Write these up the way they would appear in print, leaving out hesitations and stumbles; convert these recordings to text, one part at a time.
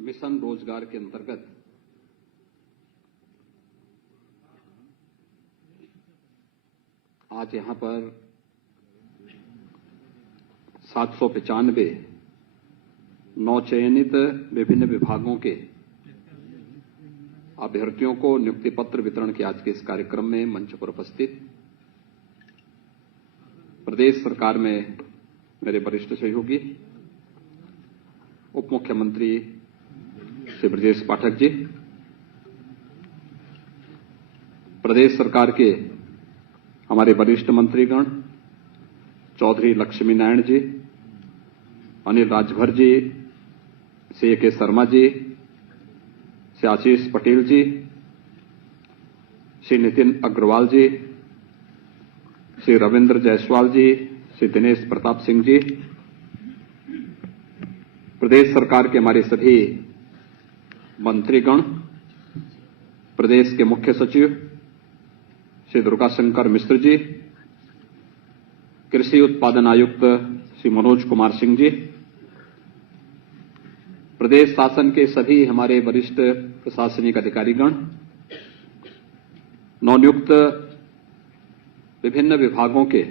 Mission रोजगार के अंतर्गत आज यहां पर 795 नवचयनित विभिन्न विभागों के अभ्यर्थियों को नियुक्ति पत्र वितरण के आज के इस कार्यक्रम में मंच पर उपस्थित प्रदेश सरकार में मेरे वरिष्ठ सहयोगी उप मुख्यमंत्री श्री ब्रजेश पाठक जी, प्रदेश सरकार के हमारे वरिष्ठ मंत्रीगण चौधरी लक्ष्मी नारायण जी, अनिल राजभर जी, श्री के शर्मा जी, श्री आशीष पटेल जी, श्री नितिन अग्रवाल जी, श्री रविंद्र जायसवाल जी, श्री दिनेश प्रताप सिंह जी, प्रदेश सरकार के हमारे सभी मंत्रीगण, प्रदेश के मुख्य सचिव श्री दुर्गाशंकर मिश्र जी, कृषि उत्पादन आयुक्त श्री मनोज कुमार सिंह जी, प्रदेश शासन के सभी हमारे वरिष्ठ प्रशासनिक अधिकारीगण, नवनियुक्त विभिन्न विभागों के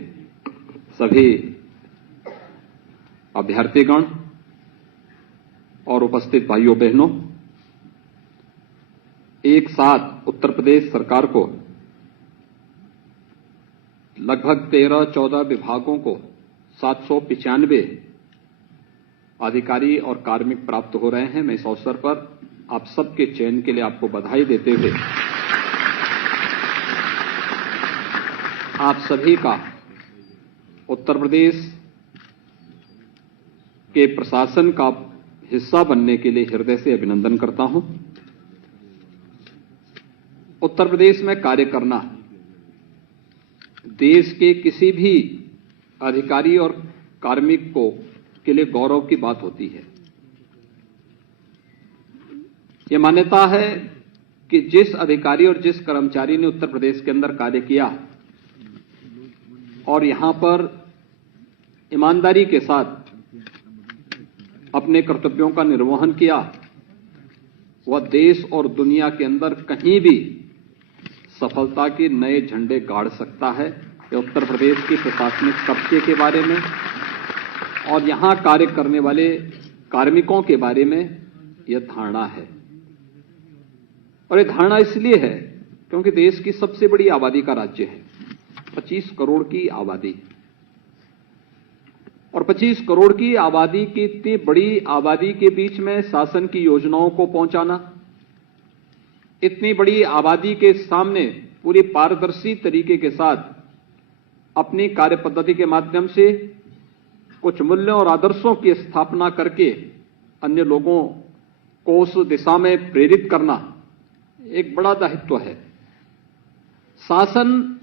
सभी अभ्यर्थीगण और उपस्थित भाइयों बहनों, एक साथ उत्तर प्रदेश सरकार को लगभग 13-14 विभागों को 795 अधिकारी और कार्मिक प्राप्त हो रहे हैं। मैं इस अवसर पर आप सबके चयन के लिए आपको बधाई देते हुए आप सभी का उत्तर प्रदेश के प्रशासन का हिस्सा बनने के लिए हृदय से अभिनंदन करता हूं। उत्तर प्रदेश में कार्य करना देश के किसी भी अधिकारी और कार्मिक को के लिए गौरव की बात होती है। ये मान्यता है कि जिस अधिकारी और जिस कर्मचारी ने उत्तर प्रदेश के अंदर कार्य किया और यहां पर ईमानदारी के साथ अपने कर्तव्यों का निर्वहन किया, वह देश और दुनिया के अंदर कहीं भी सफलता के नए झंडे गाड़ सकता है। ये उत्तर प्रदेश की प्रशासनिक तबके के बारे में और यहां कार्य करने वाले कार्मिकों के बारे में यह धारणा है। और यह धारणा इसलिए है क्योंकि देश की सबसे बड़ी आबादी का राज्य है, 25 करोड़ की आबादी, और 25 करोड़ की आबादी की इतनी बड़ी आबादी के बीच में शासन की योजनाओं को पहुंचाना, इतनी बड़ी आबादी के सामने पूरी पारदर्शी तरीके के साथ अपनी कार्य पद्धति के माध्यम से कुछ मूल्यों और आदर्शों की स्थापना करके अन्य लोगों को उस दिशा में प्रेरित करना एक बड़ा दायित्व है। शासन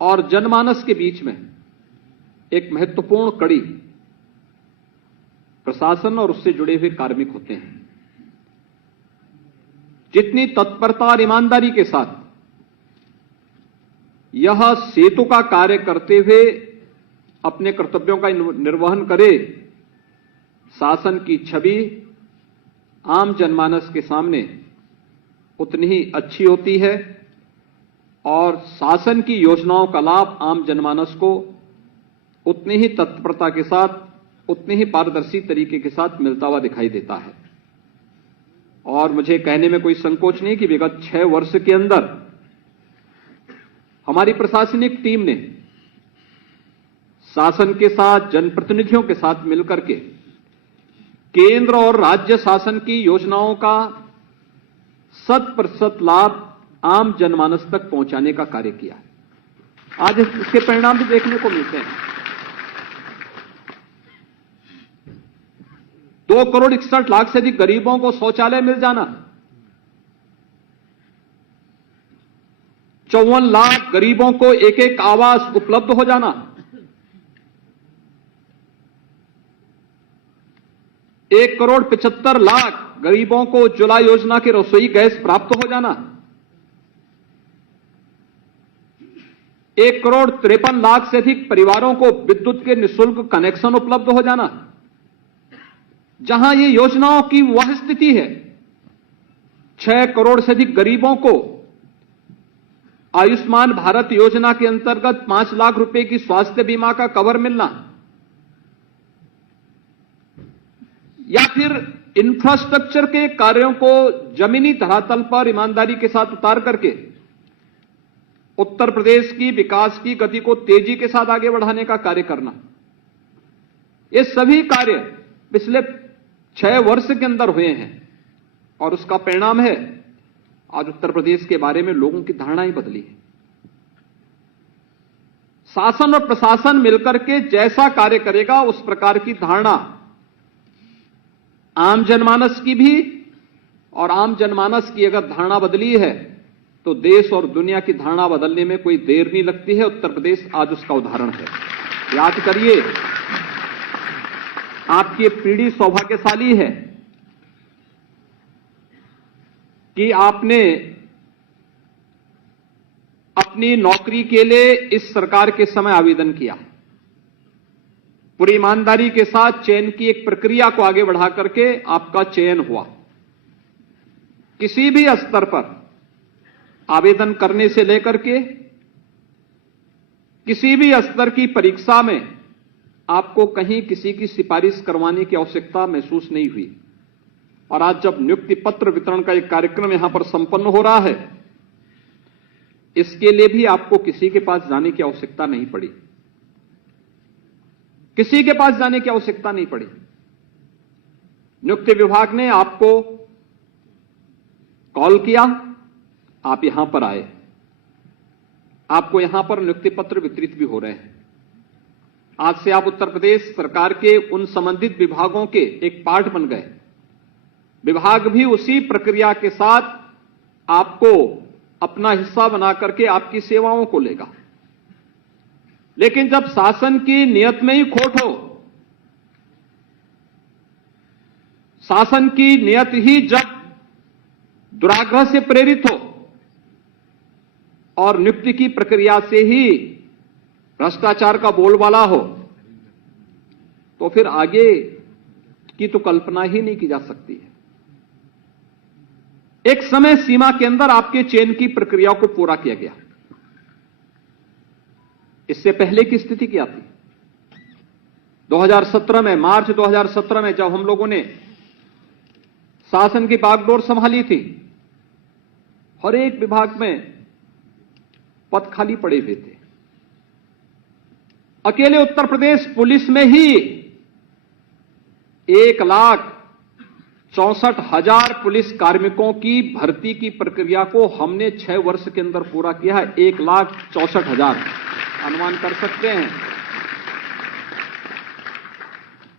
और जनमानस के बीच में एक महत्वपूर्ण कड़ी प्रशासन और उससे जुड़े हुए कार्मिक होते हैं। जितनी तत्परता और ईमानदारी के साथ यह सेतु का कार्य करते हुए अपने कर्तव्यों का निर्वहन करे, शासन की छवि आम जनमानस के सामने उतनी ही अच्छी होती है और शासन की योजनाओं का लाभ आम जनमानस को उतनी ही तत्परता के साथ, उतनी ही पारदर्शी तरीके के साथ मिलता हुआ दिखाई देता है। और मुझे कहने में कोई संकोच नहीं कि विगत 6 वर्ष के अंदर हमारी प्रशासनिक टीम ने शासन के साथ, जनप्रतिनिधियों के साथ मिलकर के केंद्र और राज्य शासन की योजनाओं का 100% लाभ आम जनमानस तक पहुंचाने का कार्य किया। आज इसके परिणाम भी देखने को मिलते हैं। 2,61,00,000 से अधिक गरीबों को शौचालय मिल जाना, 54 लाख गरीबों को एक आवास उपलब्ध हो जाना, 1,75,00,000 गरीबों को उज्ज्वला योजना की रसोई गैस प्राप्त हो जाना, 1,53,00,000 से अधिक परिवारों को विद्युत के निःशुल्क कनेक्शन उपलब्ध हो जाना, जहां ये योजनाओं की वह स्थिति है, 6 करोड़ से अधिक गरीबों को आयुष्मान भारत योजना के अंतर्गत 5 लाख रुपए की स्वास्थ्य बीमा का कवर मिलना, या फिर इंफ्रास्ट्रक्चर के कार्यों को जमीनी धरातल पर ईमानदारी के साथ उतार करके उत्तर प्रदेश की विकास की गति को तेजी के साथ आगे बढ़ाने का कार्य करना, ये सभी कार्य पिछले 6 वर्ष के अंदर हुए हैं और उसका परिणाम है आज उत्तर प्रदेश के बारे में लोगों की धारणा ही बदली है। शासन और प्रशासन मिलकर के जैसा कार्य करेगा उस प्रकार की धारणा आम जनमानस की भी, और आम जनमानस की अगर धारणा बदली है तो देश और दुनिया की धारणा बदलने में कोई देर नहीं लगती है। उत्तर प्रदेश आज उसका उदाहरण है। याद करिए, आपकी पीढ़ी सौभाग्यशाली है कि आपने अपनी नौकरी के लिए इस सरकार के समय आवेदन किया, पूरी ईमानदारी के साथ चयन की एक प्रक्रिया को आगे बढ़ा करके आपका चयन हुआ। किसी भी स्तर पर आवेदन करने से लेकर के किसी भी स्तर की परीक्षा में आपको कहीं किसी की सिफारिश करवाने की आवश्यकता महसूस नहीं हुई। और आज जब नियुक्ति पत्र वितरण का एक कार्यक्रम यहां पर संपन्न हो रहा है, इसके लिए भी आपको किसी के पास जाने की आवश्यकता नहीं पड़ी, किसी के पास जाने की आवश्यकता नहीं पड़ी। नियुक्ति विभाग ने आपको कॉल किया, आप यहां पर आए, आपको यहां पर नियुक्ति पत्र वितरित भी हो रहे हैं। आज से आप उत्तर प्रदेश सरकार के उन संबंधित विभागों के एक पार्ट बन गए। विभाग भी उसी प्रक्रिया के साथ आपको अपना हिस्सा बना करके आपकी सेवाओं को लेगा। लेकिन जब शासन की नियत में ही खोट हो, शासन की नियत ही जब दुराग्रह से प्रेरित हो और नियुक्ति की प्रक्रिया से ही भ्रष्टाचार का बोलबाला हो, तो फिर आगे की तो कल्पना ही नहीं की जा सकती है। एक समय सीमा के अंदर आपके चयन की प्रक्रिया को पूरा किया गया। इससे पहले की स्थिति क्या थी? 2017 में, मार्च 2017 में जब हम लोगों ने शासन की बागडोर संभाली थी, हर एक विभाग में पद खाली पड़े हुए थे। अकेले उत्तर प्रदेश पुलिस में ही 1,64,000 पुलिस कार्मिकों की भर्ती की प्रक्रिया को हमने 6 वर्ष के अंदर पूरा किया है। 1,64,000, अनुमान कर सकते हैं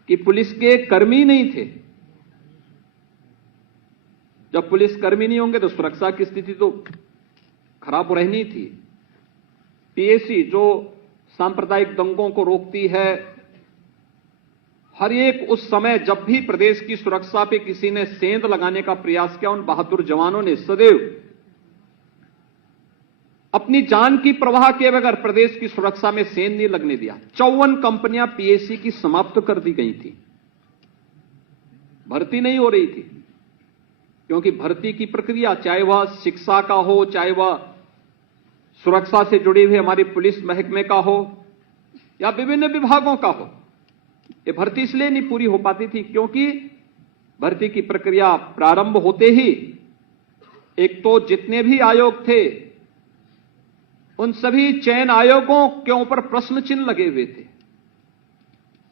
कि पुलिस के कर्मी नहीं थे। जब पुलिस कर्मी नहीं होंगे तो सुरक्षा की स्थिति तो खराब रहनी थी। पीएसी जो सांप्रदायिक दंगों को रोकती है, हर एक उस समय जब भी प्रदेश की सुरक्षा पे किसी ने सेंध लगाने का प्रयास किया, उन बहादुर जवानों ने सदैव अपनी जान की परवाह किए बगैर प्रदेश की सुरक्षा में सेंध नहीं लगने दिया। 54 कंपनियां पीएसी की समाप्त कर दी गई थी, भर्ती नहीं हो रही थी, क्योंकि भर्ती की प्रक्रिया, चाहे वह शिक्षा का हो, चाहे वह सुरक्षा से जुड़ी हुई हमारी पुलिस महकमे का हो या विभिन्न विभागों का हो, ये भर्ती इसलिए नहीं पूरी हो पाती थी क्योंकि भर्ती की प्रक्रिया प्रारंभ होते ही एक तो जितने भी आयोग थे उन सभी चयन आयोगों के ऊपर प्रश्न चिन्ह लगे हुए थे।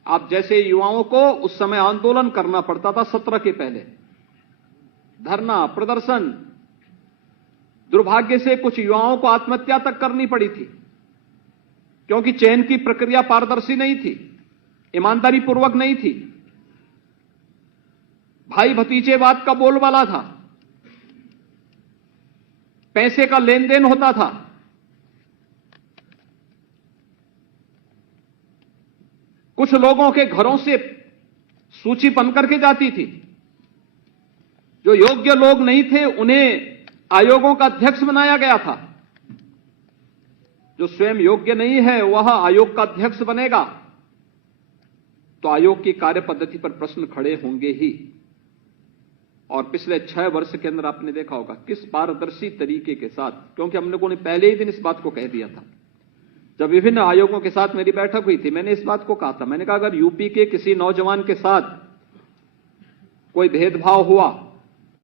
आप जैसे युवाओं को उस समय आंदोलन करना पड़ता था, 17 के पहले धरना प्रदर्शन, दुर्भाग्य से कुछ युवाओं को आत्महत्या तक करनी पड़ी थी क्योंकि चयन की प्रक्रिया पारदर्शी नहीं थी, ईमानदारी पूर्वक नहीं थी, भाई भतीजेवाद का बोलबाला था, पैसे का लेन देन होता था। कुछ लोगों के घरों से सूची बन करके जाती थी, जो योग्य लोग नहीं थे उन्हें आयोगों का अध्यक्ष बनाया गया था। जो स्वयं योग्य नहीं है वह आयोग का अध्यक्ष बनेगा। तो आयोग की कार्य पद्धति पर प्रश्न खड़े होंगे ही। और पिछले 6 वर्ष के अंदर आपने देखा होगा किस पारदर्शी तरीके के साथ, क्योंकि हम लोगों ने पहले ही दिन इस बात को कह दिया था, जब विभिन्न आयोगों के साथ मेरी बैठक हुई थी, मैंने इस बात को कहा था, मैंने कहा अगर यूपी के किसी नौजवान के साथ कोई भेदभाव हुआ